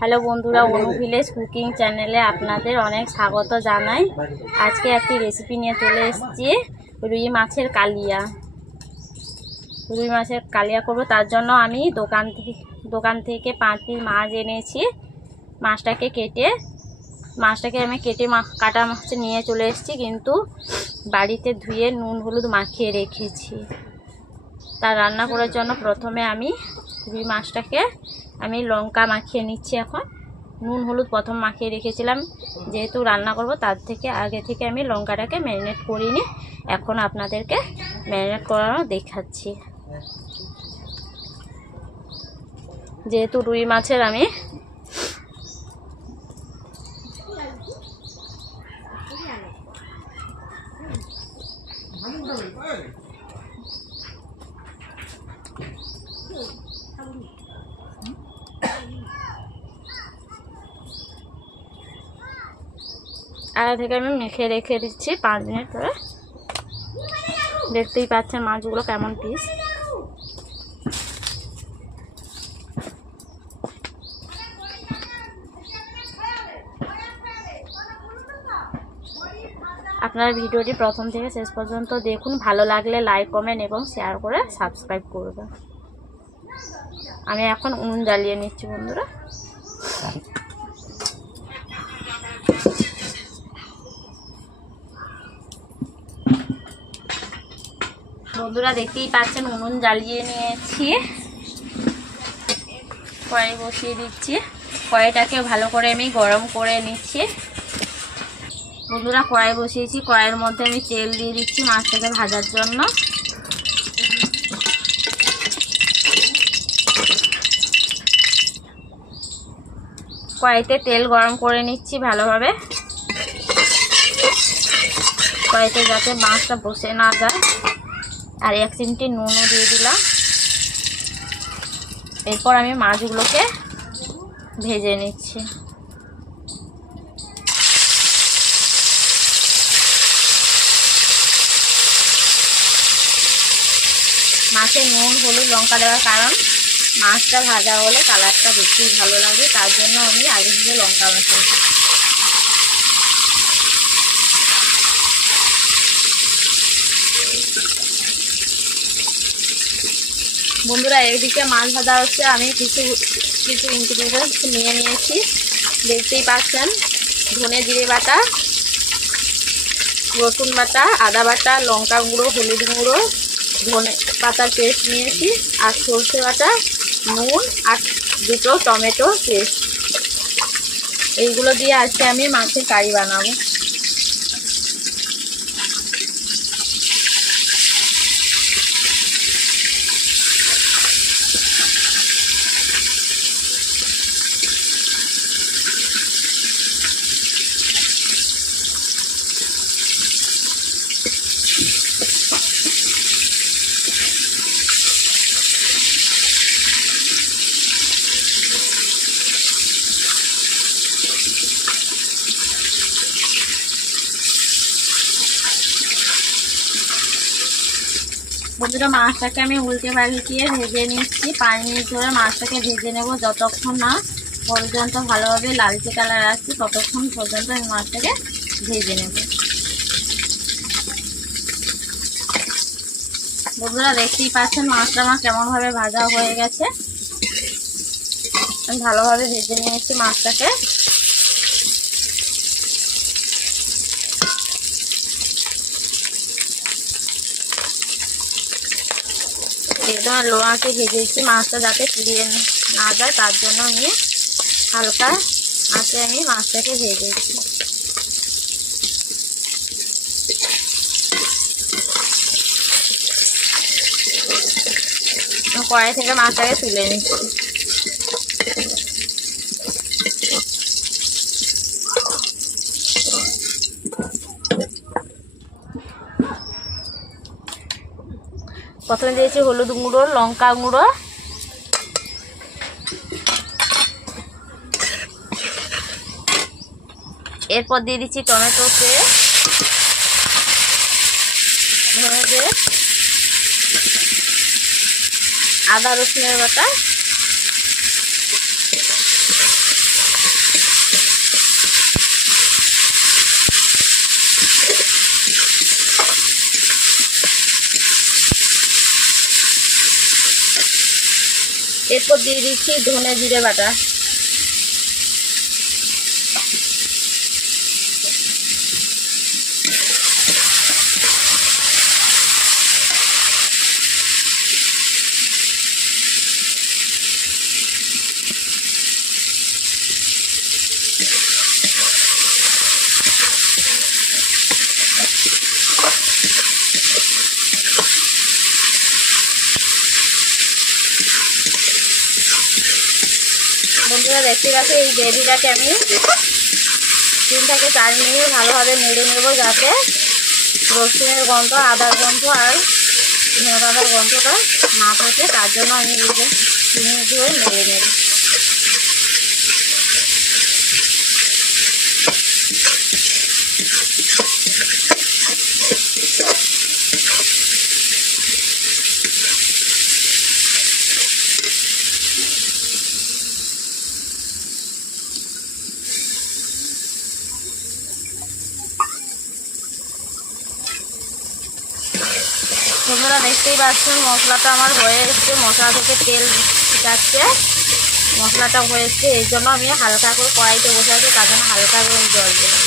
Hello বন্ধুরা, অনু village cooking চ্যানেলে আপনাদের অনেক স্বাগত জানাই। আজকে একটি রেসিপি নিয়ে চলে এসেছি, রুই মাছের কালিয়া। রুই মাছের কালিয়া করব। তার জন্য আমি দোকান থেকে 5 পিস মাছ এনেছি। মাছটাকে আমি কেটে কাটা মাছ নিয়ে চলে এসেছি, কিন্তু বাড়িতে ধুয়ে নুন হলুদ মাখিয়ে রেখেছি। তার রান্না করার জন্য প্রথমে আমি রুই মাছটাকে লঙ্কা মাখিয়ে নিচ্ছি। এখন নুন হলুদ প্রথম মাখিয়ে রেখেছিলাম, যেহেতু রান্না করব তার থেকে আগে থেকে আমি লঙ্কাটাকে ম্যারিনেট করিনি। এখন আপনাদেরকে ম্যারিনেট করানো দেখাচ্ছি। যেহেতু রুই মাছের আমি আগে থেকে মেখে রেখে দিচ্ছি 5 মিনিট ধরে। দেখতেই পাচ্ছেন মাছগুলো কেমন পিস। আপনার ভিডিওটি প্রথম থেকে শেষ পর্যন্ত দেখুন। ভালো লাগলে লাইক কমেন্ট এবং শেয়ার করে সাবস্ক্রাইব করবেন। আমি এখন উনুন জ্বালিয়ে নিচ্ছি বন্ধুরা। বন্ধুরা দেখতেই পাচ্ছেন উনুন জ্বালিয়ে নিয়েছি। কড়াই বসিয়ে দিচ্ছি। কড়াইটাকে ভালো করে আমি গরম করে নিচ্ছি। বন্ধুরা কড়াই বসিয়েছি, কড়াইয়ের মধ্যে আমি তেল দিয়ে দিচ্ছি মাছটাকে ভাজার জন্য। কড়াইতে তেল গরম করে নিচ্ছি ভালোভাবে, কড়াইতে যাতে মাছটা বসে না যায়। আর 1 চিমটি নুনও দিয়ে দিলাম। এরপর আমি মাছগুলোকে ভেজে নিচ্ছি। মাছে নুন হলুদ লঙ্কা দেওয়ার কারণ মাছটা ভাজা হলে কালারটা বেশি ভালো লাগে, তার জন্য আমি আগে থেকে লঙ্কা মাখিয়েছি। বন্ধুরা এদিকে মাছ ভাজা হচ্ছে, আমি কিছু ইনগ্রিডিয়েন্টস নিয়ে নিয়েছি। দেখতেই পাচ্ছেন ধনে জিরে বাটা, রসুন বাটা, আদা বাটা, লঙ্কা গুঁড়ো, হলুদ গুঁড়ো, ধনে পাতার পেস্ট নিয়েছি, আর সর্ষে বাটা, নুন আর 2টো টমেটো পেস্ট। এইগুলো দিয়ে আজকে আমি মাছের কারি বানাবো। বন্ধুরা মাছটাকে আমি উল্টে পাল্টিয়ে ভেজে নিচ্ছি। 5 মিনিট ধরে মাছটাকে ভেজে নেব, যতক্ষণ না পর্যন্ত ভালোভাবে লালচে কালার আসছে ততক্ষণ পর্যন্ত আমি মাছটাকে ভেজে নেব। বন্ধুরা দেখতেই পাচ্ছেন মাছটা আমার কেমনভাবে ভাজা হয়ে গেছে। আমি ভালোভাবে ভেজে নিয়েছি মাছটাকে। একদম লো আঁচে ভেজেছি মাছটা যাতে পুড়িয়ে না যায়, তার জন্য আমি হালকা আঁচে আমি মাছটাকে ভেজেছি। কড়াই থেকে মাছটাকে তুলে নিচ্ছি। প্রথমে দিয়েছি হলুদ গুঁড়ো, লঙ্কা গুঁড়ো, এরপর দিয়ে দিচ্ছি টমেটো পেস্ট, ধনে পেস্ট, আদা রসুনের বাটা, এরপর দিয়ে দিচ্ছি ধনে জিরে বাটা। বন্ধুরা দেখতে পাচ্ছি এই গ্রেভিটাকে আমি 3 থেকে 4 মিনিট ভালোভাবে নেড়ে নেব, যাতে রসুনের গন্ধ, আদার গন্ধ আর ধনে পাতার গন্ধটা না থাকে। তার জন্য আমি এই যে 3 মিনিট ধরে নেড়ে নেব। বন্ধুরা দেখতেই পাচ্ছেন মশলাটা আমার হয়ে এসছে, মশলা থেকে তেল যাচ্ছে, মশলাটা হয়ে এসছে। এই জন্য আমি হালকা করে কড়াইতে বসে আছি, তার জন্য হালকা করে জল দিলাম।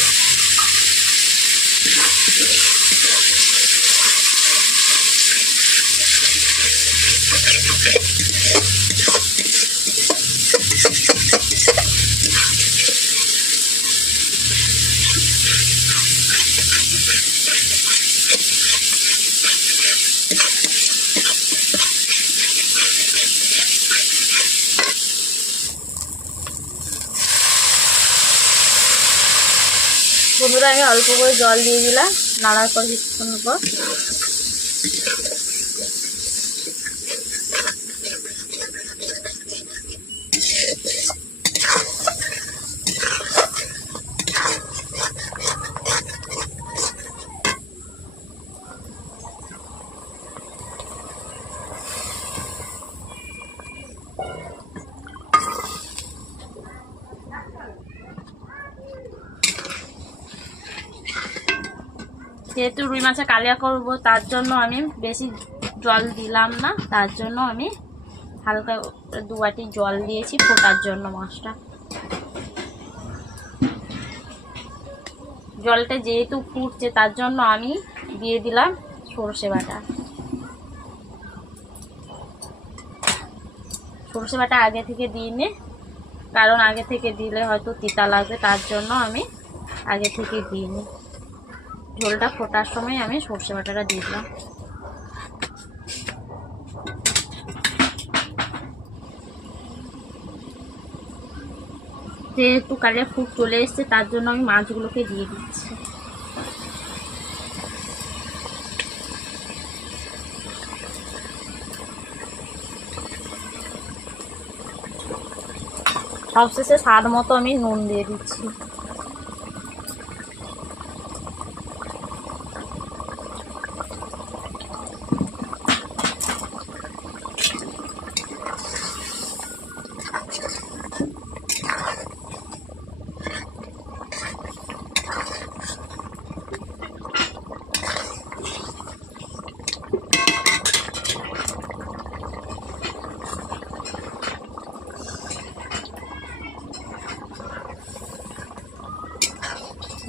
বন্ধুরা আমি অল্প করে জল দিয়ে দিলাম, নাড়ার পর কিছুক্ষণ পর। যেহেতু রুই মাছের কালিয়া করব, তার জন্য আমি বেশি জল দিলাম না, তার জন্য আমি হালকা 2 বাটি জল দিয়েছি ফোটার জন্য মাছটা। জলটা যেহেতু ফুটছে, তার জন্য আমি দিয়ে দিলাম সরষে বাটা। সরষে বাটা আগে থেকে দিইনি, কারণ আগে থেকে দিলে হয়তো তিতা লাগবে, তার জন্য আমি আগে থেকে দিইনি। ঝোলটা ফোটার সময় আমি সরষে বাটাটা দিয়ে দিলাম। যেহেতু কালিয়া ফুট চলে এসছে, তার জন্য আমি মাছগুলোকে দিয়ে দিচ্ছি। সবশেষে স্বাদ মতো আমি নুন দিয়ে দিচ্ছি।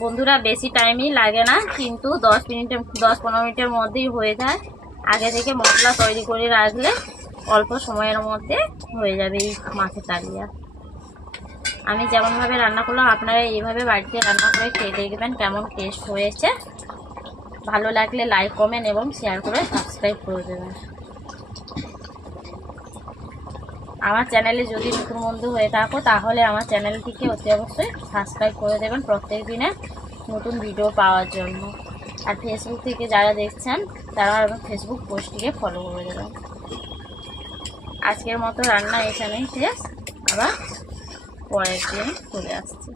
বন্ধুরা বেশি টাইমই লাগে না, কিন্তু 10-15 মিনিটের মধ্যেই হয়ে যায়। আগে থেকে মশলা তৈরি করে রাখলে অল্প সময়ের মধ্যে হয়ে যাবে এই মাছের কালিয়া। আমি যেমনভাবে রান্না করলাম, আপনারা এইভাবে বাড়িতে রান্না করে খেয়ে দেখবেন কেমন টেস্ট হয়েছে। ভালো লাগলে লাইক, কমেন্ট এবং শেয়ার করে সাবস্ক্রাইব করে দেবেন। আমার চ্যানেলে যদি নতুন বন্ধু হয়ে থাকো, তাহলে আমার চ্যানেলটিকে অতি অবশ্যই সাবস্ক্রাইব করে দেবেন প্রত্যেক দিনে নতুন ভিডিও পাওয়ার জন্য। আর ফেসবুক থেকে যারা দেখছেন, তারা আমার ফেসবুক পোস্টটিকে ফলো করে দেবেন। আজকের মতো রান্না এখানেই শেষ, আবার পরের দিন চলে আসছি।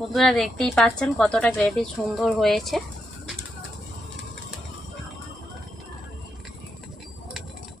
বন্ধুরা দেখতেই পাচ্ছেন কতটা গ্রেভি সুন্দর হয়েছে।